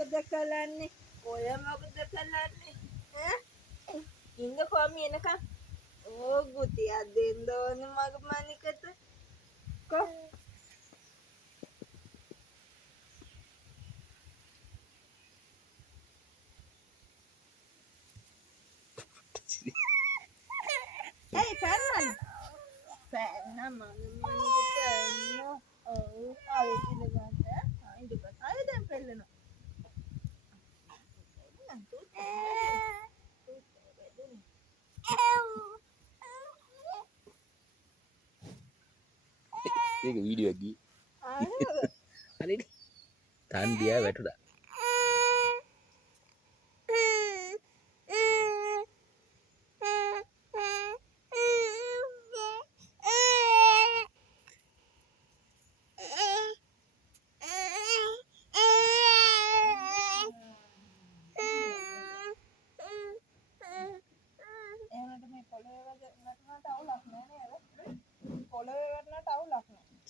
මොකද කරන්නේ? ඔය මොකද කරන්නේ? ඈ? ඉන්න කොහමද එනකම්? ඕ ගුටියක් දෙන්න ඕනේ මගේ මණිකට. කො Ê, phán mình phán hả mà mình phán nó đi lên đó anh được thấy đem phèn lên ඒක වීඩියෝ එකක් ගියේ. හරිනේ. තාන් දියා වැටුණා.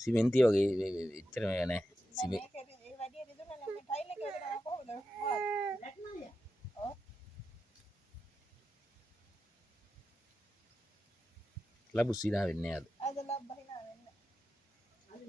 සිමෙන්තිය වගේ එච්චර මේ නෑ. ලබු සිනා වෙන්නේ අද.